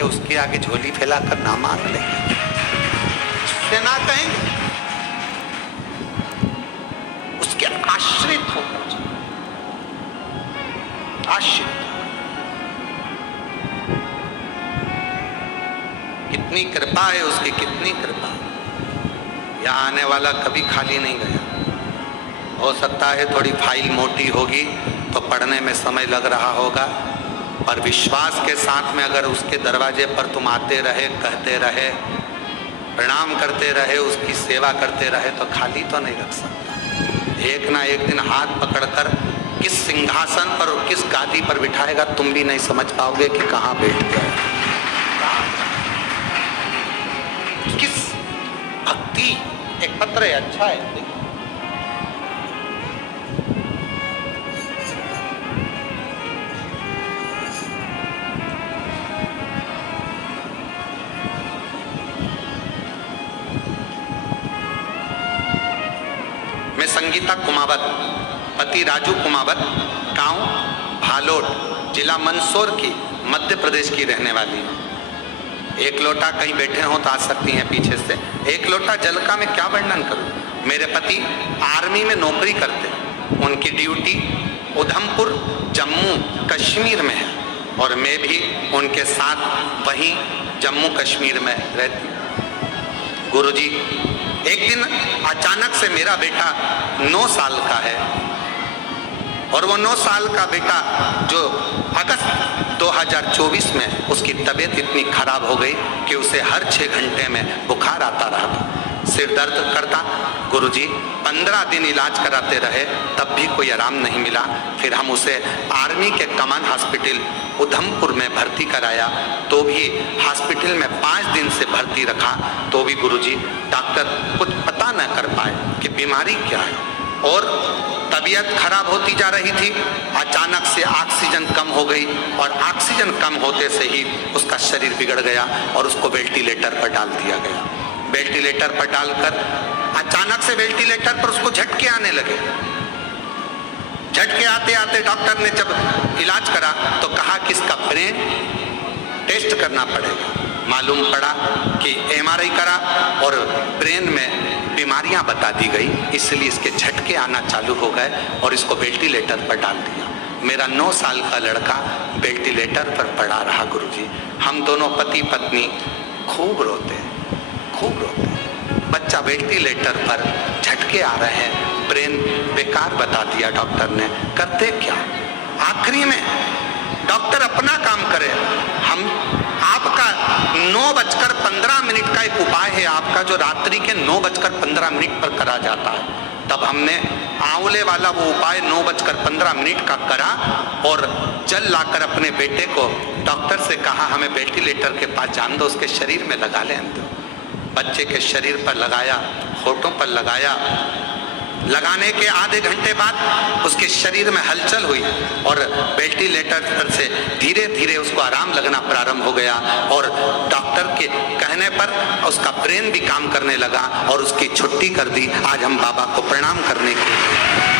कहेंगे, उसके आगे झोली फैलाकर ना मांग लेंगे, उससे ना कहेंगे, उसके आश्रित होकर आश्रित। कितनी कृपा है उसकी, कितनी कृपा। यहाँ आने वाला कभी खाली नहीं गया। हो सकता है थोड़ी फाइल मोटी होगी तो पढ़ने में समय लग रहा होगा, पर विश्वास के साथ में अगर उसके दरवाजे पर तुम आते रहे, कहते रहे, प्रणाम करते रहे, उसकी सेवा करते रहे तो खाली तो नहीं रख सकता। एक ना एक दिन हाथ पकड़कर किस सिंहासन पर और किस गादी पर बिठाएगा तुम भी नहीं समझ पाओगे कि कहाँ बैठ गए। किस भक्ति। एक पत्र है, अच्छा है, देखिए। मैं संगीता कुमावत, पति राजू कुमावत, गांव भालोट, जिला मंदसौर की, मध्य प्रदेश की रहने वाली हूँ। एक लोटा, कहीं बैठे हो तो आ सकती हैं पीछे से। एक लोटा जल का मैं क्या वर्णन करूं। मेरे पति आर्मी में नौकरी करते हैं, उनकी ड्यूटी उधमपुर जम्मू कश्मीर में है और मैं भी उनके साथ वहीं जम्मू कश्मीर में रहती हूँ। गुरुजी, एक दिन अचानक से मेरा बेटा 9 साल का है और वो 9 साल का बेटा जो अगस्त 2024 में उसकी तबीयत इतनी खराब हो गई कि उसे हर 6 घंटे में बुखार आता रहा, सिर दर्द करता। गुरुजी 15 दिन इलाज कराते रहे तब भी कोई आराम नहीं मिला। फिर हम उसे आर्मी के कमान हॉस्पिटल उधमपुर में भर्ती कराया तो भी हॉस्पिटल में 5 दिन से भर्ती रखा तो भी गुरुजी डॉक्टर कुछ पता न कर पाए कि बीमारी क्या है और तबीयत खराब होती जा रही थी। अचानक से ऑक्सीजन कम हो गई और ऑक्सीजन कम होते से ही उसका शरीर बिगड़ गया और उसको वेंटिलेटर पर डाल दिया गया। वेंटिलेटर पर डालकर अचानक से वेंटिलेटर पर उसको झटके आने लगे। झटके आते आते डॉक्टर ने जब इलाज करा तो कहा कि इसका ब्रेन टेस्ट करना पड़ेगा। मालूम पड़ा कि एमआरआई करा और ब्रेन में बीमारियां बता दी गई, इसलिए इसके झटके आना चालू हो गए और इसको वेंटिलेटर पर डाल दिया। मेरा 9 साल का लड़का वेंटिलेटर पर पड़ा रहा। गुरुजी, हम दोनों पति पत्नी खूब रोते, खूब रोते। बच्चा वेंटिलेटर पर, झटके आ रहे हैं, ब्रेन बेकार बता दिया डॉक्टर ने। करते क्या? आखिरी में डॉक्टर अपना काम करे। हम आपका 9:15 का एक उपाय है आपका जो रात्रि के 9:15 पर करा जाता है। तब हमने आंवले वाला वो उपाय 9:15 का करा और जल लाकर अपने बेटे को डॉक्टर से कहा हमें वेंटिलेटर के पास जान दो, उसके शरीर में लगा लें दो। बच्चे के शरीर पर लगाया, होठों पर लगाया। लगाने के आधे घंटे बाद उसके शरीर में हलचल हुई और वेंटिलेटर से धीरे धीरे उसको आराम लगना प्रारंभ हो गया और डॉक्टर के कहने पर उसका ब्रेन भी काम करने लगा और उसकी छुट्टी कर दी। आज हम बाबा को प्रणाम करने के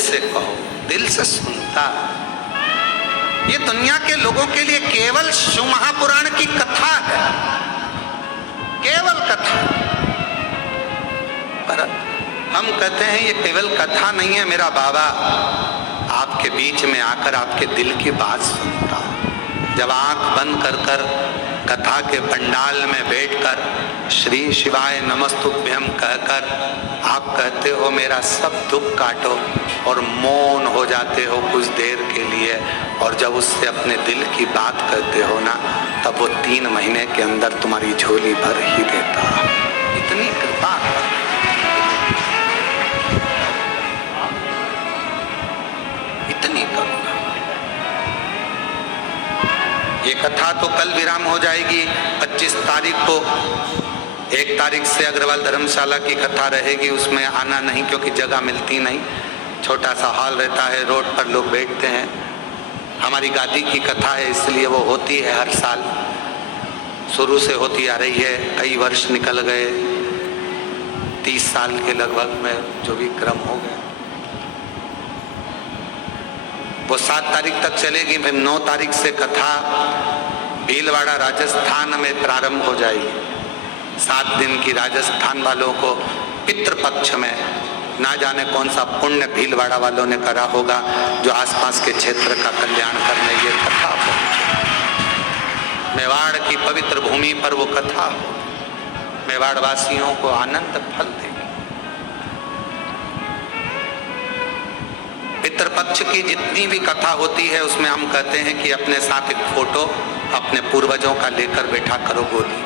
से कहो, दिल से सुनता। ये दुनिया के लोगों के लिए केवल शिव महापुराण की कथा है, केवल कथा। पर हम कहते हैं ये केवल कथा नहीं है, मेरा बाबा आपके बीच में आकर आपके दिल की बात सुनता। जब आंख बंद कर कर कथा के पंडाल में बैठकर श्री शिवाय नमस्तुभ्यम कहकर आप कहते हो मेरा सब दुख काटो, और मौन हो जाते हो कुछ देर के लिए, और जब उससे अपने दिल की बात करते हो ना, तब वो 3 महीने के अंदर तुम्हारी झोली भर ही देता। इतनी कृपा, इतनी करुणा। ये कथा तो कल विराम हो जाएगी 25 तारीख को। 1 तारीख से अग्रवाल धर्मशाला की कथा रहेगी, उसमें आना नहीं क्योंकि जगह मिलती नहीं, छोटा सा हॉल रहता है, रोड पर लोग बैठते हैं। हमारी गादी की कथा है इसलिए वो होती है हर साल, शुरू से होती आ रही है, कई वर्ष निकल गए, 30 साल के लगभग में जो भी क्रम हो गए। वो 7 तारीख तक चलेगी, फिर 9 तारीख से कथा भीलवाड़ा राजस्थान में प्रारंभ हो जाएगी। 7 दिन की राजस्थान वालों को पितृपक्ष में ना जाने कौन सा पुण्य भीलवाड़ा वालों ने करा होगा, जो आसपास के क्षेत्र का कल्याण करने ये कथा हो। मेवाड़ की पवित्र भूमि पर वो कथा हो, मेवाड़ वासियों को आनंद फल देगी। पितृपक्ष की जितनी भी कथा होती है उसमें हम कहते हैं कि अपने साथ एक फोटो अपने पूर्वजों का लेकर बैठा करो गोदी।